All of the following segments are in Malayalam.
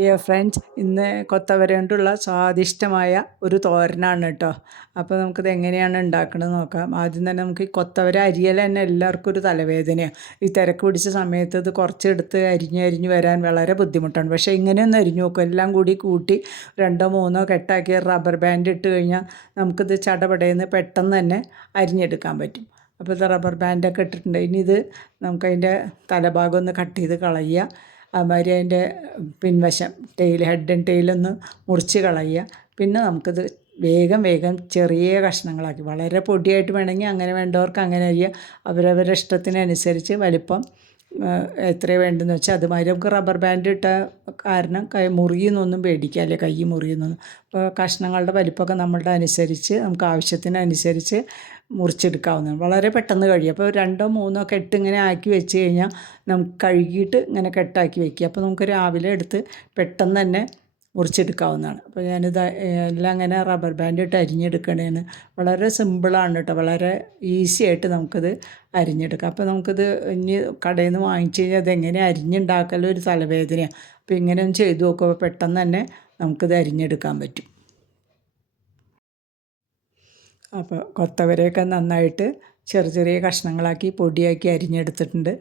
ഡിയർ ഫ്രണ്ട്സ് ഇന്ന് കൊത്തവര കൊണ്ടുള്ള സ്വാദിഷ്ടമായ ഒരു തോരനാണ് കേട്ടോ. അപ്പോൾ നമുക്കിത് എങ്ങനെയാണ് ഉണ്ടാക്കുന്നത് നോക്കാം. ആദ്യം തന്നെ നമുക്ക് ഈ കൊത്തവര അരിയൽ തന്നെ എല്ലാവർക്കും ഒരു തലവേദനയാണ് ഈ തിരക്ക് പിടിച്ച സമയത്ത് ഇത് കുറച്ചെടുത്ത് അരിഞ്ഞ് അരിഞ്ഞ് വരാൻ വളരെ ബുദ്ധിമുട്ടാണ്. പക്ഷേ ഇങ്ങനെയൊന്ന് അരിഞ്ഞു നോക്കും എല്ലാം കൂടി കൂട്ടി രണ്ടോ മൂന്നോ കെട്ടാക്കി റബ്ബർ ബാൻഡ് ഇട്ട് കഴിഞ്ഞാൽ നമുക്കിത് ചടപടയെന്ന് പെട്ടെന്ന് തന്നെ അരിഞ്ഞെടുക്കാൻ പറ്റും. അപ്പോൾ ഇത് റബ്ബർ ബാൻഡൊക്കെ ഇട്ടിട്ടുണ്ട്. ഇനി ഇത് നമുക്കതിന്റെ തലഭാഗം ഒന്ന് കട്ട് ചെയ്ത് കളയുക. അതിന്റെ പിൻവശം ടെയിൽ ഹെഡ് ടെയിലൊന്ന് മുറിച്ച് കളയുക. പിന്നെ നമുക്കിത് വേഗം വേഗം ചെറിയ കഷ്ണങ്ങളാക്കി വളരെ പൊടിയായിട്ട് വേണമെങ്കിൽ അങ്ങനെ വേണ്ടവർക്ക് അങ്ങനെ അരിയുക അവരവരുടെ ഇഷ്ടത്തിനനുസരിച്ച് വലിപ്പം എത്ര വേണ്ടെന്ന് വെച്ചാൽ അതുമാതിരി നമുക്ക് റബ്ബർ ബാൻഡ് ഇട്ട കാരണം കൈ മുറിയുന്നൊന്നും അല്ലെ കൈ മുറിയുന്നൊന്നും. അപ്പോൾ കഷ്ണങ്ങളുടെ വലിപ്പമൊക്കെ നമ്മളുടെ അനുസരിച്ച് നമുക്ക് ആവശ്യത്തിനനുസരിച്ച് മുറിച്ചെടുക്കാവുന്നതാണ്. വളരെ പെട്ടെന്ന് കഴിയും അപ്പോൾ രണ്ടോ മൂന്നോ കെട്ട് ഇങ്ങനെ ആക്കി വെച്ച് കഴിഞ്ഞാൽ നമുക്ക് കഴുകിയിട്ട് ഇങ്ങനെ കെട്ടാക്കി വെക്കുക. അപ്പോൾ നമുക്ക് രാവിലെ എടുത്ത് പെട്ടെന്ന് തന്നെ മുറിച്ചെടുക്കാവുന്നതാണ്. അപ്പോൾ ഞാനിത് എല്ലാം അങ്ങനെ റബ്ബർ ബാൻഡ് ഇട്ട് അരിഞ്ഞെടുക്കണേന്ന് വളരെ സിമ്പിളാണ് കേട്ടോ. വളരെ ഈസി ആയിട്ട് നമുക്കിത് അരിഞ്ഞെടുക്കാം. അപ്പോൾ നമുക്കിത് ഇനി കടയിൽ നിന്ന് വാങ്ങിച്ച് കഴിഞ്ഞാൽ അതെങ്ങനെ അരിഞ്ഞുണ്ടാക്കലോ ഒരു തലവേദനയാണ് അപ്പോൾ ഇങ്ങനെ ഒന്ന് ചെയ്ത് നോക്കുമ്പോൾ പെട്ടെന്ന് തന്നെ നമുക്കിത് അരിഞ്ഞെടുക്കാൻ പറ്റും. അപ്പോൾ കൊത്തവരെയൊക്കെ നന്നായിട്ട് ചെറിയ ചെറിയ കഷ്ണങ്ങളാക്കി പൊടിയാക്കി അരിഞ്ഞെടുത്തിട്ടുണ്ട്.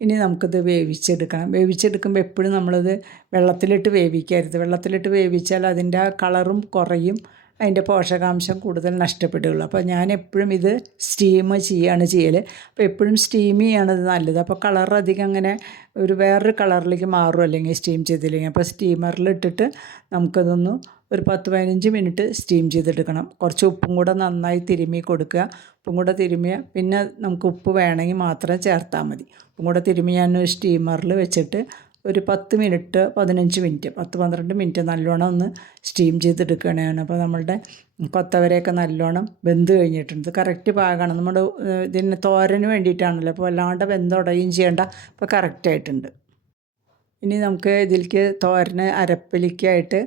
ഇനി നമുക്കിത് വേവിച്ചെടുക്കണം. വേവിച്ചെടുക്കുമ്പോൾ എപ്പോഴും നമ്മളത് വെള്ളത്തിലിട്ട് വേവിക്കരുത്. വെള്ളത്തിലിട്ട് വേവിച്ചാൽ അതിന്റെ ആ കളറും കുറയും. അതിന്റെ പോഷകാംശം കൂടുതൽ നഷ്ടപ്പെടുകയുള്ളൂ. അപ്പോൾ ഞാൻ എപ്പോഴും ഇത് സ്റ്റീം ചെയ്യുകയാണ് ചെയ്യൽ അപ്പോൾ എപ്പോഴും സ്റ്റീം ചെയ്യുകയാണത് നല്ലത്. അപ്പോൾ കളർ അധികം അങ്ങനെ ഒരു വേറൊരു കളറിലേക്ക് മാറും അല്ലെങ്കിൽ സ്റ്റീം ചെയ്തില്ലെങ്കിൽ. അപ്പോൾ സ്റ്റീമറിൽ ഇട്ടിട്ട് നമുക്കതൊന്ന് ഒരു പത്ത് പതിനഞ്ച് മിനിറ്റ് സ്റ്റീം ചെയ്തെടുക്കണം. കുറച്ച് ഉപ്പും കൂടെ നന്നായി തിരുമ്മി കൊടുക്കുക. ഉപ്പും കൂടെ തിരുമ്മിയ പിന്നെ നമുക്ക് ഉപ്പ് വേണമെങ്കിൽ മാത്രം ചേർത്താൽ മതി. ഉപ്പും കൂടെ തിരുമ്മി ഞാൻ സ്റ്റീമറിൽ വെച്ചിട്ട് ഒരു പത്ത് മിനിറ്റ് പതിനഞ്ച് മിനിറ്റ് പത്ത് പന്ത്രണ്ട് മിനിറ്റ് നല്ലോണം ഒന്ന് സ്റ്റീം ചെയ്തെടുക്കുകയാണ് അപ്പോൾ നമ്മളുടെ കൊത്തവരെയൊക്കെ നല്ലോണം വെന്ത് കഴിഞ്ഞിട്ടുണ്ട്. കറക്റ്റ് പാകമാണ്. നമ്മുടെ ഇതിന് തോരന് വേണ്ടിയിട്ടാണല്ലോ. അപ്പോൾ വല്ലാണ്ട് വെന്തുടയും ചെയ്യേണ്ട. ഇപ്പോൾ കറക്റ്റായിട്ടുണ്ട് ഇനി നമുക്ക് ഇതിലേക്ക് തോരന് അരപ്പലിക്കായിട്ട്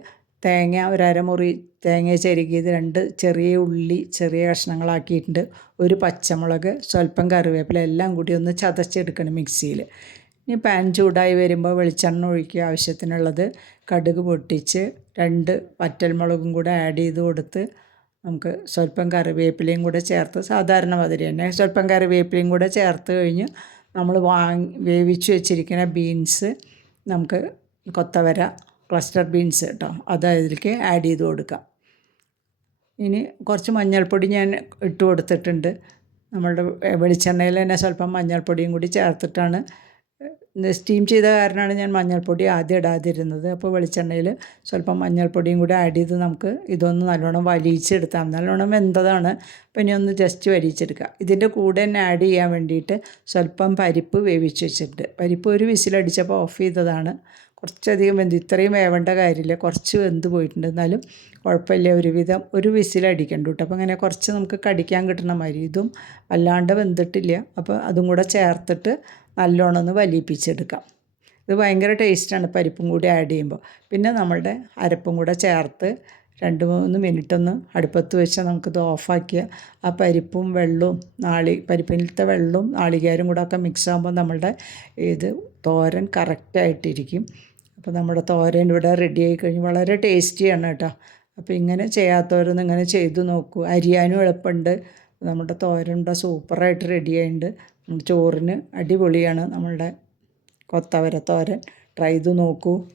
തേങ്ങ ഒരു അരമുറി തേങ്ങ ചെരുകിയത് രണ്ട് ചെറിയ ഉള്ളി ചെറിയ കഷ്ണങ്ങളാക്കിയിട്ടുണ്ട്. ഒരു പച്ചമുളക് സ്വല്പം കറിവേപ്പില എല്ലാം കൂടി ഒന്ന് ചതച്ചെടുക്കണം മിക്സിയിൽ. ഇനി പാൻ ചൂടായി വരുമ്പോൾ വെളിച്ചെണ്ണ ഒഴിക്കുക ആവശ്യത്തിനുള്ളത്. കടുക് പൊട്ടിച്ച് രണ്ട് വറ്റൽമുളകും കൂടെ ആഡ് ചെയ്ത് കൊടുത്ത് നമുക്ക് സ്വല്പം കറിവേപ്പിലയും കൂടെ ചേർത്ത് സാധാരണ മാതിരി തന്നെ സ്വല്പം കറിവേപ്പിലയും കൂടെ ചേർത്ത് കഴിഞ്ഞ് നമ്മൾ വാങ്ങി വേവിച്ച് വെച്ചിരിക്കുന്ന ബീൻസ് നമുക്ക് കൊത്തവര ക്ലസ്റ്റർ ബീൻസ് കേട്ടോ. അത് അതിലേക്ക് ആഡ് ചെയ്ത് കൊടുക്കാം. ഇനി കുറച്ച് മഞ്ഞൾപ്പൊടി ഞാൻ ഇട്ട് കൊടുത്തിട്ടുണ്ട്. നമ്മളുടെ വെളിച്ചെണ്ണയിൽ തന്നെ സ്വല്പം മഞ്ഞൾപ്പൊടിയും കൂടി ചേർത്തിട്ടാണ്. സ്റ്റീം ചെയ്ത കാരണമാണ് ഞാൻ മഞ്ഞൾപ്പൊടി ആദ്യം ഇടാതിരുന്നത്. അപ്പോൾ വെളിച്ചെണ്ണയിൽ സ്വല്പം മഞ്ഞൾപ്പൊടിയും കൂടി ആഡ് ചെയ്ത് നമുക്ക് ഇതൊന്ന് നല്ലോണം വലിയിച്ചെടുത്താൽ നല്ലോണം വെന്തതാണ്. അപ്പോൾ ഇനി ഒന്ന് ജസ്റ്റ് വലിയിച്ചെടുക്കുക ഇതിന്റെ കൂടെ തന്നെ ആഡ് ചെയ്യാൻ വേണ്ടിയിട്ട് സ്വല്പം പരിപ്പ് വേവിച്ച് വെച്ചിട്ടുണ്ട്. പരിപ്പ് ഒരു വിസിലടിച്ചപ്പോൾ ഓഫ് ചെയ്തതാണ്. കുറച്ചധികം വെന്ത്. ഇത്രയും വേവേണ്ട കാര്യമില്ല. കുറച്ച് വെന്ത് പോയിട്ടുണ്ട്. എന്നാലും കുഴപ്പമില്ല. ഒരുവിധം ഒരു വിസിലടിക്കണ്ട കേട്ടോ. അപ്പോൾ അങ്ങനെ കുറച്ച് നമുക്ക് കടിക്കാൻ കിട്ടണ മാതിരി. ഇതും വല്ലാണ്ട് വെന്തിട്ടില്ല. അപ്പോൾ അതും കൂടെ ചേർത്തിട്ട് നല്ലോണം ഒന്ന് വലിപ്പിച്ചെടുക്കാം ഇത് ഭയങ്കര ടേസ്റ്റാണ് പരിപ്പും കൂടി ആഡ് ചെയ്യുമ്പോൾ. പിന്നെ നമ്മളുടെ അരപ്പും കൂടെ ചേർത്ത് രണ്ട് മൂന്ന് മിനിറ്റ് ഒന്ന് അടുപ്പത്ത് വെച്ചാൽ നമുക്കിത് ഓഫാക്കിയ ആ പരിപ്പും വെള്ളവും നാളി പരിപ്പിലത്തെ വെള്ളവും നാളികേരും കൂടെ ഒക്കെ മിക്സ് ആകുമ്പോൾ നമ്മളുടെ ഇത് തോരൻ കറക്റ്റായിട്ടിരിക്കും അപ്പോൾ നമ്മുടെ തോരൻ ഇവിടെ റെഡി ആയി കഴിഞ്ഞ്. വളരെ ടേസ്റ്റിയാണ് കേട്ടോ. അപ്പോൾ ഇങ്ങനെ ചെയ്യാത്തവരൊന്നും ഇങ്ങനെ ചെയ്തു നോക്കൂ. അരിയാനും എളുപ്പമുണ്ട്. നമ്മുടെ തോരൻ ഇവിടെ സൂപ്പറായിട്ട് റെഡി ആയിട്ടുണ്ട്. ചോറിന് അടിപൊളിയാണ്. നമ്മളുടെ കൊത്തവര തോരൻ. ട്രൈ ചെയ്ത് നോക്കൂ.